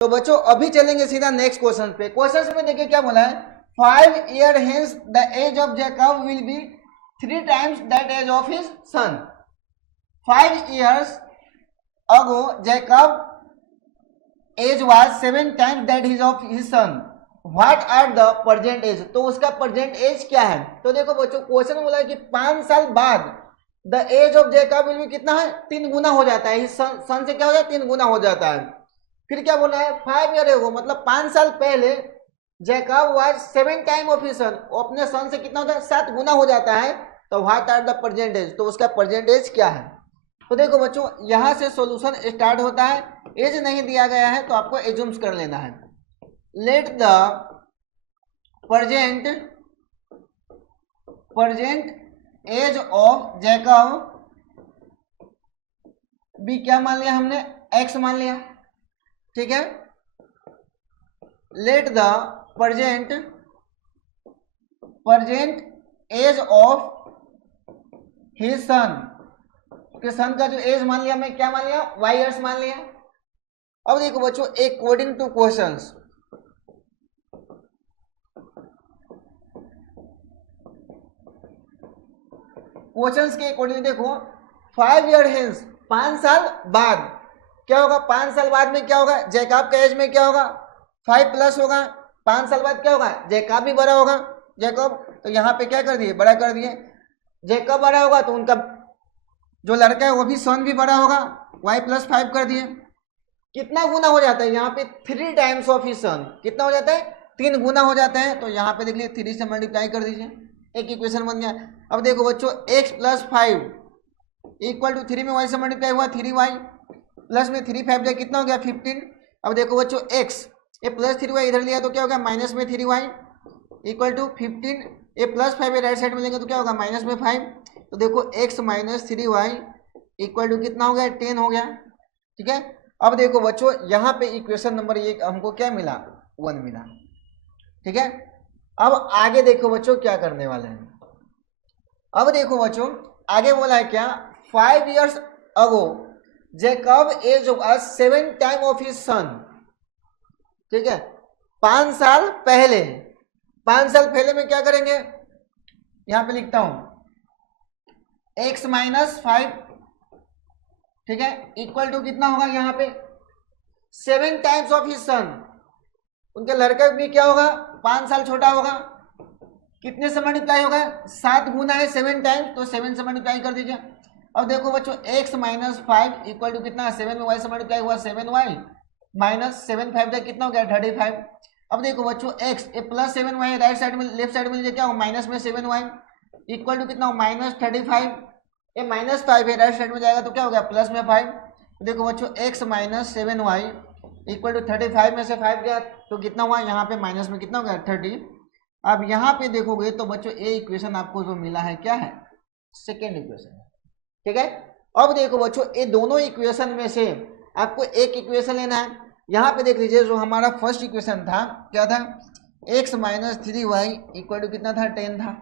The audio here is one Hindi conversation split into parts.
तो बच्चों अभी चलेंगे सीधा नेक्स्ट क्वेश्चन पे। क्वेश्चन में देखिए क्या बोला है, 5 years hence the age of Jacob will be 3 times that age of his son. 5 years ago Jacob age was 7 times that is of his son. What are the present age? तो उसका present age क्या है? तो देखो बच्चों क्वेश्चन बोला है कि 5 साल बाद the age of Jacob will be कितना है, 3 गुना हो जाता है। सन से क्या हो जाता है, 3 गुना हो जाता है। फिर क्या बोला है, 5 ईयर एगो मतलब 5 साल पहले Jacob was 7 time of his सन, अपने सन से कितना होता है, 7 गुना हो जाता है। तो what are the present age, तो उसका प्रेजेंट एज क्या है। तो देखो बच्चों यहां से सॉल्यूशन स्टार्ट होता है। एज नहीं दिया गया है तो आपको एज्यूम्स कर लेना है। Let the present age of Jacob भी क्या मान लिया हमने, एक्स मान लिया, ठीक है। Let the present age of his son, के सन का जो एज मान लिया मैं क्या मान लिया, वाई ईयर्स मान लिया। अब देखो बच्चों अकॉर्डिंग टू क्वेश्चंस, के अकॉर्डिंग देखो 5 ईयर हेंस, 5 साल बाद क्या होगा, 5 साल बाद में क्या होगा, जेकब का एज में क्या होगा, 5 प्लस होगा। 5 साल बाद क्या होगा, जेकब भी बड़ा होगा, जेकब, तो यहाँ पे क्या कर दिए, बड़ा कर दिए। जेकब बड़ा होगा तो उनका जो लड़का है वो भी सन भी बड़ा होगा, y प्लस 5 कर दिए। कितना गुना हो जाता है यहाँ पे, 3 टाइम्स ऑफ हिज सन, कितना हो जाता है, 3 गुना हो जाता है। तो यहाँ पे देख लीजिए 3 से मल्टीप्लाई कर दीजिए, एक इक्वेशन बन गया। अब देखो बच्चों x प्लस 5 इक्वल टू 3 में y से मल्टीप्लाई हुआ 3y प्लस में 3 5 जाए कितना हो गया 15। अब देखो बच्चों x ये प्लस 3y इधर लिया तो क्या होगा माइनस में 3y इक्वल टू 15, ये प्लस 5 राइट साइड में लेंगे तो क्या होगा माइनस में 5। तो देखो x minus 3y equal to कितना हो गया 10 हो गया, ठीक है। अब देखो बच्चों यहाँ पे इक्वेशन नंबर ये हमको क्या मिला, 1 मिला, ठीक है। अब आगे देखो बच्चों क्या करने वाले हैं। अब देखो बच्चों आगे बोला है क्या, 5 years ago Jacob age was 7 time of his son, ठीक है। 5 साल पहले, 5 साल पहले में क्या करेंगे, यहां पे लिखता हूं x माइनस 5, ठीक है, इक्वल टू कितना होगा यहाँ पे 7 टाइम्स ऑफ हिज सन। उनके लड़का भी क्या होगा 5 साल छोटा होगा, कितने से मल्टीप्लाई होगा, 7 गुना है 7 टाइम्स, तो 7 से मल्टीप्लाई कर दीजिए। अब देखो बच्चों x माइनस 5 इक्वल टू कितना है 7 में y से मल्टीप्लाई हुआ 7y माइनस 7 5 जाए कितना हो गया 35। अब देखो बच्चों x ए प्लस 7y राइट साइड में, लेफ्ट साइड में लीजिए क्या हो माइनस में 7y इक्वल टू कितना हो माइनस 35, ये माइनस 5 है राइट साइड में जाएगा तो क्या हो गया प्लस में 5। देखो बच्चों x minus 7y equal to 35 में से 5 गया तो कितना हुआ यहाँ पे माइनस में कितना हो गया 30। अब यहाँ पे देखोगे तो बच्चों ये इक्वेशन आपको जो मिला है क्या है, सेकेंड इक्वेशन, ठीक है। अब देखो बच्चों ये दोनों इक्वेशन में से आपको एक इक्वेशन लेना है। यहाँ पे देख लीजिए जो हमारा फर्स्ट इक्वेशन था क्या था, x minus 3y equal to कितना था 10 था,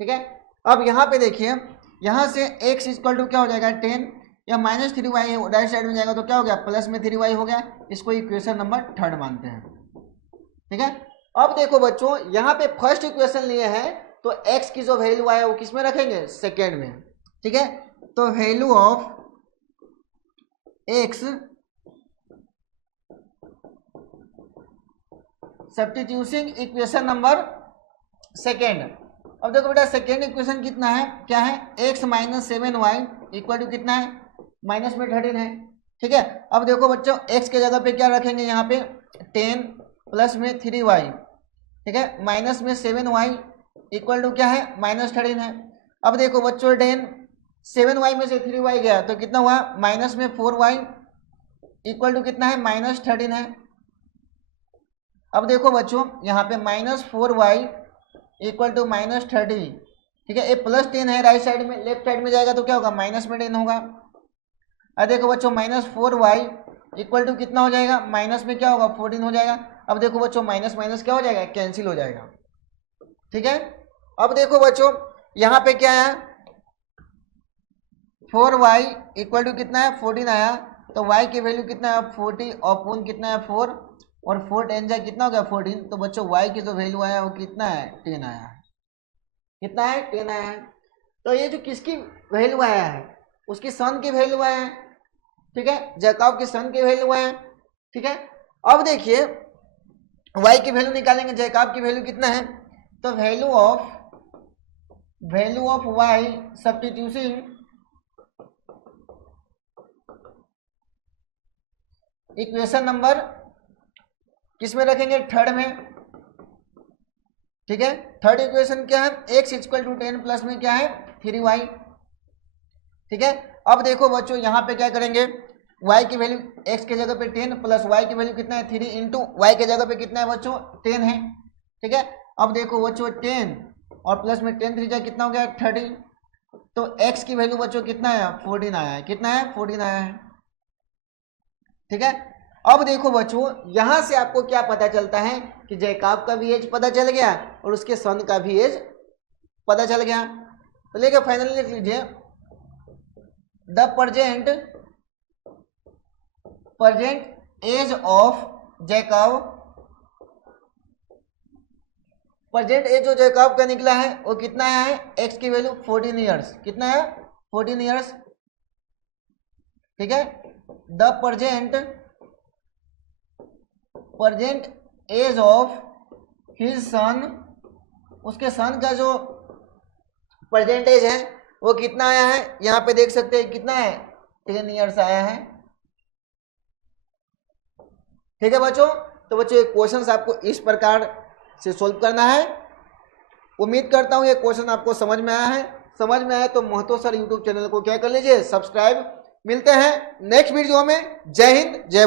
ठीक है। अब यहाँ पे देखिए यहाँ से x इक्वल टू क्या हो जाएगा 10, या माइनस 3y राइट साइड में जाएगा तो क्या हो गया प्लस में 3y हो गया। इसको इक्वेशन नंबर 3 मानते हैं, ठीक है। अब देखो बच्चों यहाँ पे फर्स्ट इक्वेशन लिए हैं तो x की जो वैल्यू आया वो किस में रखेंगे, सेकेंड में, ठीक है। तो value of x substituting equation number second. अब देखो बेटा सेकेंड इक्वेशन कितना है, क्या है x minus 7y equal to कितना है माइनस में 13 है, ठीक है। अब देखो बच्चों x के जगह पे क्या रखेंगे यहाँ पे 10 प्लस में 3y, ठीक है, माइनस में 7y इक्वल टू क्या है माइनस 13 है। अब देखो बच्चों 10 7y में से 3y गया तो कितना हुआ माइनस में 4y इक्वल टू कितना है माइनस 13 है। अब देखो बच्चों यहाँ पे minus 4y equal to minus 30, ठीक है। ये प्लस 10 है राइट साइड में, लेफ्ट साइड में जाएगा तो क्या होगा माइनस में 10 होगा। अब देखो बच्चों माइनस 4y इक्वल टू कितना हो जाएगा माइनस में क्या होगा 14 हो जाएगा। अब देखो बच्चों माइनस माइनस क्या हो जाएगा कैंसिल हो जाएगा, ठीक है। अब देखो बच्चों यहाँ पे क्या है 4y इक्वल टू कितना है 14 आया, तो y की वैल्यू कितना है 40 और पूर्ण कितना है 4 और 4 10 जा कितना हो गया 14। तो बच्चों y की जो वैल्यू आया वो कितना है 10 आया है। कितना है 10 आया है। तो ये जो किसकी वैल्यू आया है उसकी सन की वैल्यू आया है। ठीक है, जैकब की सन की वैल्यू आया है। ठीक है, अब देखिए y की वैल्यू निकालेंगे, जैकब की वैल्यू कितना है, तो value of y substitution equation number किस में रखेंगे, थर्ड में। ठीक है, थर्ड इक्वेशन क्या है, x इक्वल टू 10 प्लस में क्या है 3y। ठीक है, अब देखो बच्चों यहाँ पे क्या करेंगे, y की वैल्यू x के जगह पे 10 प्लस y की वैल्यू कितना है 3 इंटू y के जगह पे कितना है बच्चों 10 है। ठीक है, अब देखो बच्चों 10 और प्लस में 10 3 कितना हो गया 30। तो x की वैल्यू बच्चों कितना है 14 आया है। कितना है 14 आया है। ठीक है, अब देखो बच्चों यहां से आपको क्या पता चलता है कि जैकब का भी एज पता चल गया और उसके सन का भी एज पता चल गया। तो लेके फाइनली लिख लीजिए the present age of Jacob, present age जो जैकब का निकला है वो कितना है, एक्स की वैल्यू 14 ईयर्स। कितना है 14 ईयर्स। ठीक है, the present age of his son, उसके सन का जो प्रेजेंट एज है वो कितना आया है, यहाँ पे देख सकते हैं कितना है 10 ईयर्स आया है। ठीक है बच्चों, तो बच्चों ये क्वेश्चन आपको इस प्रकार से सोल्व करना है। उम्मीद करता हूँ ये क्वेश्चन आपको समझ में आया है। समझ में आया तो महतो सर यूट्यूब चैनल को क्या कर लीजिए सब्सक्राइब। मिलते हैं नेक्स्ट वीडियो में। जय हिंद जय भारत।